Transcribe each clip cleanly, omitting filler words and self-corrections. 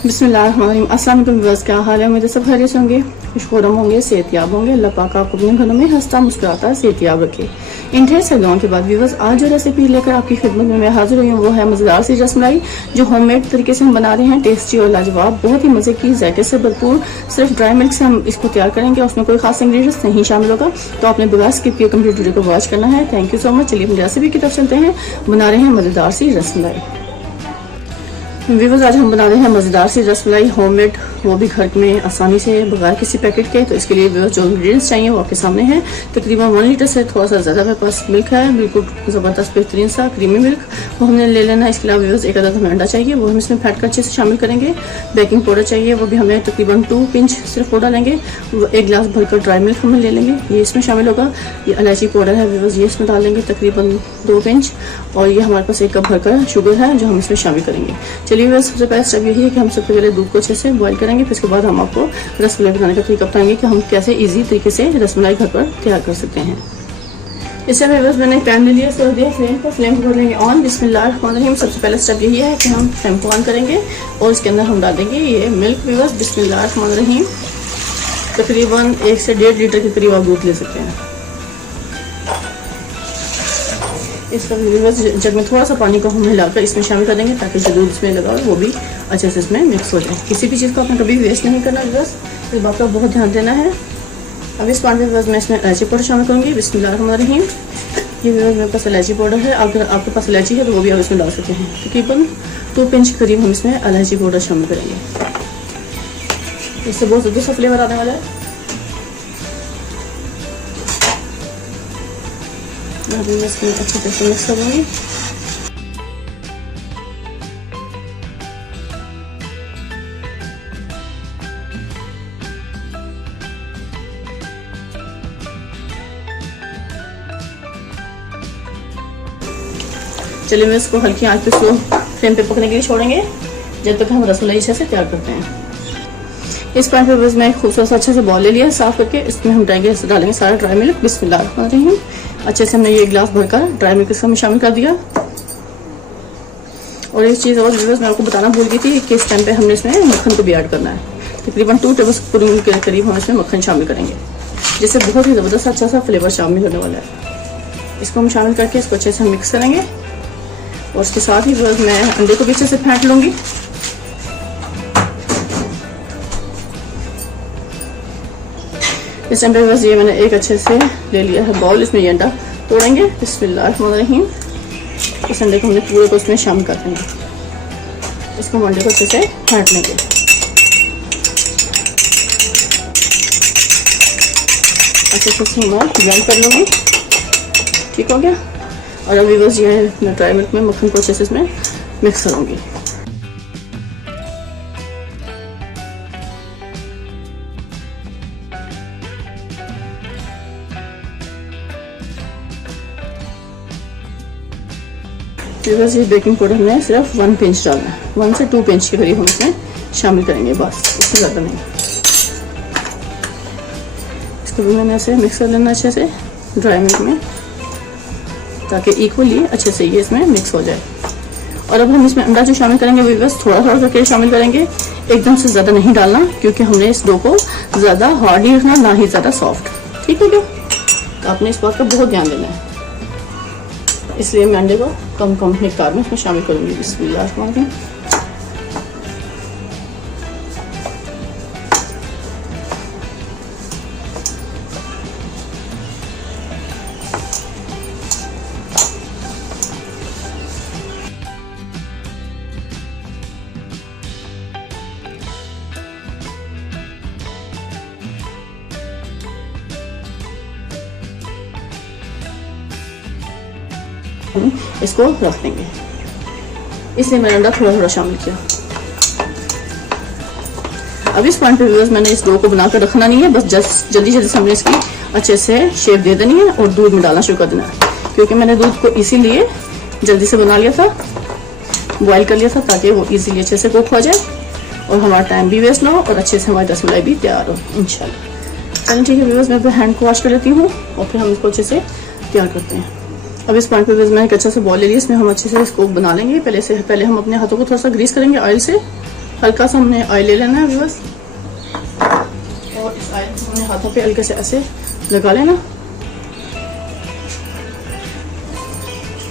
बिस्मिल्लाहिर्रहमानिर्रहीम। अस्सलाम वालेकुम व्यूअर्स, क्या हाल है? मुझे सब खैरियत होंगे, खुशखुरम होंगे, सेहतयाब होंगे। अल्लाह पाक आपको अपने घरों में हंसता मुस्कुराता सेहतयाब रखे। इन ढेर से दुआओं के बाद व्यूअर्स, आज जो रेसिपी लेकर आपकी खिदमत में मैं हाजिर हुई हूँ वो है मज़ेदार सी रसमलाई, जो होममेड तरीके से हम बना रहे हैं। टेस्टी और लाजवाब, बहुत ही मज़े की, जायके से भरपूर। सिर्फ ड्राई मिल्क से हम इसको तैयार करेंगे, उसमें कोई खास इंग्रीडियंट्स नहीं शामिल होगा। तो आपने बगैर स्किप किए कंप्लीट वीडियो को वॉच करना है। Thank you so much. चलिए अपनी रेसिपी की तरफ चलते हैं। बना रहे हैं मज़ेदार सी रसमलाई। व्यूअर्स, आज हम बना रहे हैं मज़ेदार सी रसमलाई होममेड, वो भी घर में आसानी से बगैर किसी पैकेट के। तो इसके लिए व्यूअर्स जो इंग्रेडिएंट्स चाहिए वो आपके सामने है। तकरीबन 1 लीटर से थोड़ा सा ज़्यादा मेरे पास मिल्क है, बिल्कुल ज़बरदस्त बेहतरीन सा क्रीमी मिल्क, वो हमने ले लेना है। इसके अलावा व्यूअर्स 1 अदद हमें अंडा चाहिए, वो हम इसमें फैट कर अच्छे से शामिल करेंगे। बेकिंग पाउडर चाहिए, वो भी हमें तकरीबन 2 पिंच सिर्फ पाउडर लेंगे। 1 गिलास भरकर ड्राई मिल्क हमें ले लेंगे, ये इसमें शामिल होगा। ये इलायची पाउडर है व्यूअर्स, ये इसमें डाल लेंगे तकरीबन 2 पिंच। और ये हमारे पास 1 कप भरकर शुगर है जो हम इसमें शामिल करेंगे। चलिए व्यूअर्स, सबसे पहले स्टेप यही है कि हम सबसे पहले दूध को अच्छे से बॉईल करेंगे, फिर उसके बाद हम आपको रसमलाई बनाने का तरीका बताएंगे कि हम कैसे इजी तरीके से रसमलाई घर पर तैयार कर सकते हैं। इससे व्यूअर्स मैंने एक पैन ले लिया, इसको दिया फ्लेम को कर लेंगे ऑन। बिस्मिल्लाहिर्रहमानिर्रहीम। सबसे पहले स्टेप यही है कि हम फ्लेम को ऑन करेंगे और इसके अंदर हम डाल देंगे ये मिल्क व्यूअर्स। बिस्मिल्लाहिर्रहमानिर्रहीम। तकरीबन 1 से 1.5 लीटर के करीब आप दूध ले सकते हैं। इसका जग में थोड़ा सा पानी को हम हिलाकर इसमें शामिल कर देंगे ताकि जो दूध इसमें लगा हो वो भी अच्छे से इसमें मिक्स हो जाए। किसी भी चीज़ को आपने कभी वेस्ट नहीं करना बस, इस बात का बहुत ध्यान देना है। अब इस पानी में बस मैं इसमें इलायची पाउडर शामिल करूँगी। बिस्मिल्लाहिर्रहमानिर्रहीम। ये मेरे पास इलायची पाउडर है, अगर आपके पास इलायची है तो वो भी आप इसमें डाल सकते हैं। तकरीबन 2 पिंच करीब हम इसमें इलायची पाउडर शामिल करेंगे, इससे बहुत ज़्यादा सा फ्लेवर आने वाला है। अभी मैं इसमें अच्छे से मिक्स करूँगी। चलिए मैं इसको हल्की आंच पे स्लो फ्लेम पे पकने के लिए छोड़ेंगे जब तक हम रसमलाई अच्छे से तैयार करते हैं। इस पैन पे बस मैं एक खूबसूरत सा अच्छे से बॉल ले लिया साफ करके, इसमें हम डालेंगे सारा ड्राई मिल्क। बिस्मिल्लाहिर्रहमानिर्रहीम। अच्छे से हमने ये गिलास भरकर ड्राई मिल्क इसमें शामिल कर दिया। और एक चीज़ और व्यूअर्स मैं आपको बताना भूल गई थी कि इस टाइम पे हमने इसमें मक्खन को भी ऐड करना है। तकरीबन 2 टेबलस्पून के करीब हम इसमें मक्खन शामिल करेंगे, जिससे बहुत ही ज़बरदस्त अच्छा सा फ्लेवर शामिल होने वाला है। इसको हम शामिल करके इसको अच्छे से मिक्स करेंगे और उसके साथ ही व्यूअर्स मैं अंडे को भी अच्छे से फेंट लूँगी। इस टाइम पे बस ये मैंने एक अच्छे से ले लिया है बाउल, इसमें ये अंडा तोड़ेंगे। बिस्मिल्लाहिर्रहमानिर्रहीम। इस अंडे को हमने पूरे को इसमें शामिल कर देंगे। इसको हम अंडे को अच्छे से फेंट लेंगे। अच्छे से मैं ब्लेंड कर लूँगी, ठीक हो गया। और अभी बस ये मैं ड्राई मिल्क में मक्खन को अच्छे से इसमें मिक्स करूँगी। बस ये बेकिंग पाउडर में सिर्फ 1 पिंच डालना है, 1 से 2 पिंच के करीब हम इसमें शामिल करेंगे, बस इससे ज़्यादा नहीं। इसको भी मैंने ऐसे मिक्स कर लेना अच्छे से ड्राई मिल्क में, ताकि इक्वली अच्छे से ये इसमें मिक्स हो जाए। और अब हम इसमें अंडा जो शामिल करेंगे वो बस थोड़ा थोड़ा करके शामिल करेंगे, एकदम से ज़्यादा नहीं डालना, क्योंकि हमने इस डो को ज़्यादा हार्ड नहीं रखना, ना ही ज़्यादा सॉफ्ट, ठीक है क्या? तो आपने इस बात का बहुत ध्यान देना है, इसलिए मैं अंडे को कम कम मिकदार में इसमें शामिल करूँगी। बिस्मिल्लाहिर्रहमानिर्रहीम। इसको रख देंगे, इसलिए मैंने अंडा थोड़ा थोड़ा शामिल किया। अब इस पॉइंट पे व्यूअर्स मैंने इस डो को बनाकर रखना नहीं है, बस जल्दी जल्दी से हमने इसकी अच्छे से शेप दे देनी है और दूध में डालना शुरू कर देना है, क्योंकि मैंने दूध को इसीलिए जल्दी से बना लिया था, बॉयल कर लिया था, ताकि वो इजीली अच्छे से कुक हो जाए और हमारा टाइम भी वेस्ट ना हो और अच्छे से हमारी रसमलाई भी तैयार हो इंशाल्लाह। चलिए ठीक है व्यूअर्स, मैं अपने हैंड को वॉश कर लेती हूँ और फिर हम इसको अच्छे से तैयार करते हैं। अब इस पॉइंट पे मैंने एक अच्छा सा बॉल ले लिया, इसमें हम अच्छे से इसको बना लेंगे। पहले हम अपने हाथों को थोड़ा सा ग्रीस करेंगे ऑयल से, हल्का सा हमने ऑयल ले लेना है व्यूअर्स, और इस ऑयल को हमने हाथों पे हल्के से ऐसे लगा लेना।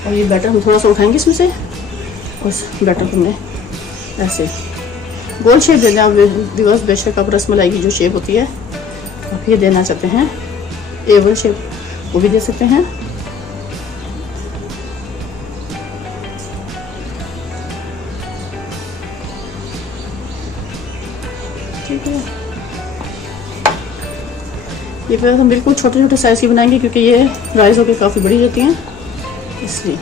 और ये बैटर हम थोड़ा सा उठाएंगे इसमें से, उस बैटर को हमने ऐसे गोल शेप देना है व्यूअर्स। बेशक आप रसमलाई की जो शेप होती है आप ये देना चाहते हैं, एवल शेप वो भी दे सकते हैं। ठीक है, ये फिर हम बिल्कुल छोटे छोटे साइज की बनाएंगे क्योंकि ये राइस होके काफ़ी बड़ी होती हैं इसलिए।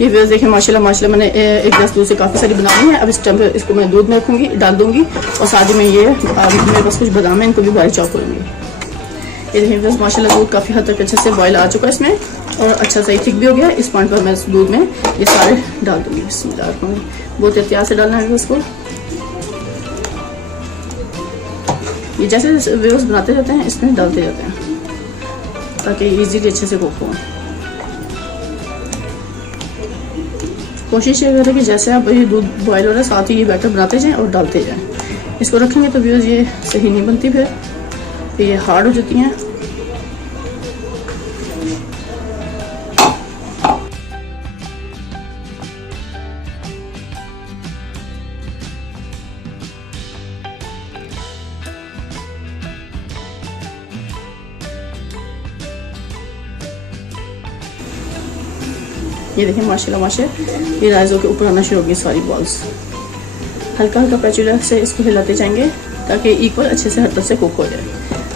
ये व्यूअर्स देखिए माशाल्लाह माशाल्लाह मैंने एक गिलास दूध से काफ़ी सारी बनानी है। अब इस टाइम पे इसको मैं दूध में रखूँगी, डाल दूँगी और साथ ही में ये मेरे पास कुछ बादाम है, इनको भी बारीक चॉप करूँगी। ये देखिए व्यूअर्स माशाल्लाह दूध काफ़ी हद तक अच्छे से बॉयल आ चुका है इसमें और अच्छा सा थिक भी हो गया। इस पॉइंट पर मैं इस दूध में ये सारे डाल दूँगी। बिस्मिल्लाह, बहुत एहतियात से डालना है इसको। ये जैसे व्यूअर्स बनाते जाते हैं इसमें डालते जाते हैं ताकि ईजीली अच्छे से कुक हो। कोशिश ये करें कि जैसे आप ये दूध बॉयल हो रहा है साथ ही ये बैटर बनाते जाएं और डालते जाएं। इसको रखेंगे तो व्यूअर्स ये सही नहीं बनती, फिर ये हार्ड हो जाती हैं। ये देखिए माशाल्लाह माशाल्लाह ये राइस के ऊपर आना शुरू हो गई सारी बॉल्स। हल्का हल्का पैचुला से इसको हिलाते जाएंगे ताकि इक्वल अच्छे से हर तरफ से कुक हो जाए।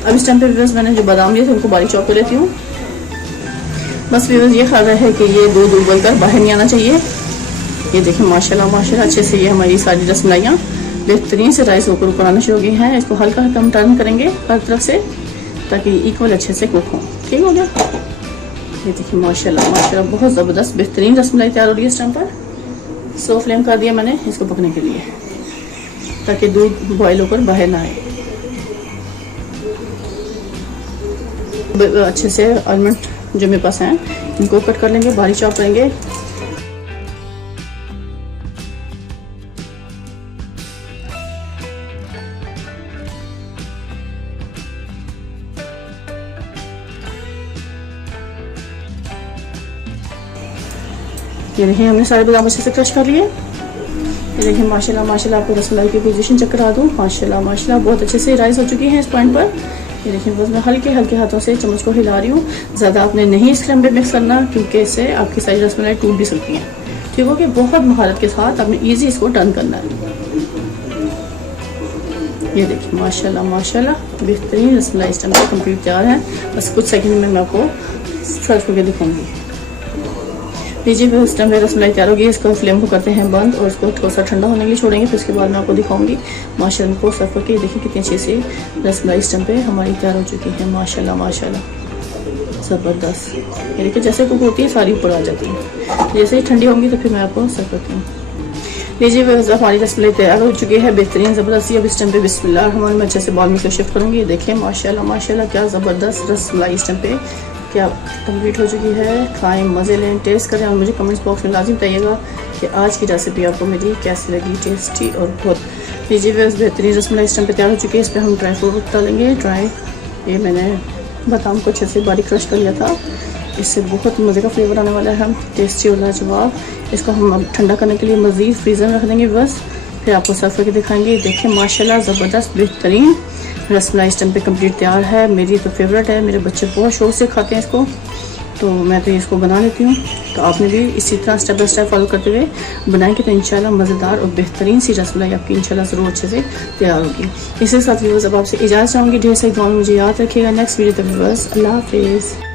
अब इस टाइम पे व्यूअर्स मैंने जो बादाम लिए थे उनको बारीक चॉप कर लेती हूँ। बस व्यूअर्स ये ख्याल है कि ये दूध उबल कर बाहर नहीं आना चाहिए। ये देखिए माशाल्लाह माशाल्लाह अच्छे से ये हमारी सारी रसमलाइयाँ बेहतरीन से राइस होकर ऊपर आना शुरू हो गई हैं। इसको हल्का हल्का हम टर्न करेंगे हर तरफ से ताकि इक्वल अच्छे से कुक हो। ठीक हो गया, ये देखिए माशाल्लाह माशाल्लाह बहुत ज़बरदस्त बेहतरीन रसमलाई तैयार हो रही है। इस टाइम पर स्लो फ्लेम कर दिया मैंने इसको पकने के लिए ताकि दूध बॉयल होकर बाहर ना आए। अच्छे से आलमंड जो मेरे पास हैं इनको कट कर लेंगे, बारीक चॉप करेंगे। ये देखिए हमने सारे बादाम अच्छे से क्रश कर लिए। ये देखिए माशाल्लाह माशाल्लाह आपको रसमलाई की पोजीशन चेक करा दूँ। माशाल्लाह माशाल्लाह बहुत अच्छे से राइस हो चुकी है इस पॉइंट पर। ये देखिए बस मैं हल्के हल्के हाथों से चम्मच को हिला रही हूँ। ज़्यादा आपने नहीं इस क्रम पे मिक्स करना क्योंकि इससे आपकी सारी रसमलाई टूट भी सकती हैं। ठीक हो गया, बहुत महारत के साथ आपने ईजी इसको टर्न करना है। ये देखिए माशाल्लाह माशाल्लाह बेहतरीन रसमलाई इस टाइम पर कम्प्लीट तैयार है। बस कुछ सेकंड में मैं आपको सर्व करके दिखाऊंगी। लीजिए फिर उस टाइम में रसमलाई तैयार होगी। इसको फ्लेम को करते हैं बंद और इसको थोड़ा सा ठंडा होने के लिए छोड़ेंगे। फिर उसके बाद मैं आपको दिखाऊंगी माशाल्लाह को सर्व करके। देखिए कितनी अच्छी सी रसमलाई इस टाइम पे हमारी तैयार हो चुकी है। माशाल्लाह माशाल्लाह ज़बरदस्त। ये देखिए जैसे कुक होती है सारी ऊपर आ जाती है। जैसे ही ठंडी होंगी तो फिर मैं आपको सर्व करती हूँ। लीजिए फिर हमारी रसमलाई तैयार हो चुकी है बेहतरीन ज़बरदस्त। अब इस टाइम पे बिस्मिल्लाह हमारे मैं अच्छे से बाउल में इसको शिफ्ट करूँगी। देखिए माशाल्लाह माशाल्लाह क्या ज़बरदस्त रसमलाई इस टाइम पे क्या कंप्लीट हो चुकी है। खाएं, मज़े लें, टेस्ट करें और मुझे कमेंट्स बॉक्स में लाजिम बताइएगा कि आज की रेसिपी आपको मेरी कैसी लगी, टेस्टी और बहुत। लीजिए वैसे बेहतरीन रसमलाई इस टाइम पे तैयार हो चुकी है। इस पर हम ड्राई फ्रूट डालेंगे। ये मैंने बादाम को अच्छे से बारीक क्रश कर लिया था। इससे बहुत मज़े का फ्लेवर आने वाला है, टेस्टी और लाजवाब। इसको हम ठंडा करने के लिए मज़ीद फ्रीज़र में रख देंगे बस, फिर आपको सर्व करके दिखाएंगे। देखिए माशाल्लाह ज़बरदस्त बेहतरीन रसमलाई इस टाइम पे कंप्लीट तैयार है। मेरी तो फेवरेट है, मेरे बच्चे बहुत शौक से खाते हैं इसको, तो मैं तो इसको बना लेती हूँ। तो आपने भी इसी तरह स्टेप बाय स्टेप फॉलो करते हुए बनाएंगे तो इंशाल्लाह मज़ेदार और बेहतरीन सी रसमलाई आपकी इंशाल्लाह ज़रूर अच्छे से तैयार होगी। इसी के साथ व्यूअर्स अब आपसे इजाज़त चाहूँगी। ढेर सारी दुआओं में मुझे याद रखिएगा। नेक्स्ट वीडियो तक व्यूअर्स अल्लाह हाफिज़।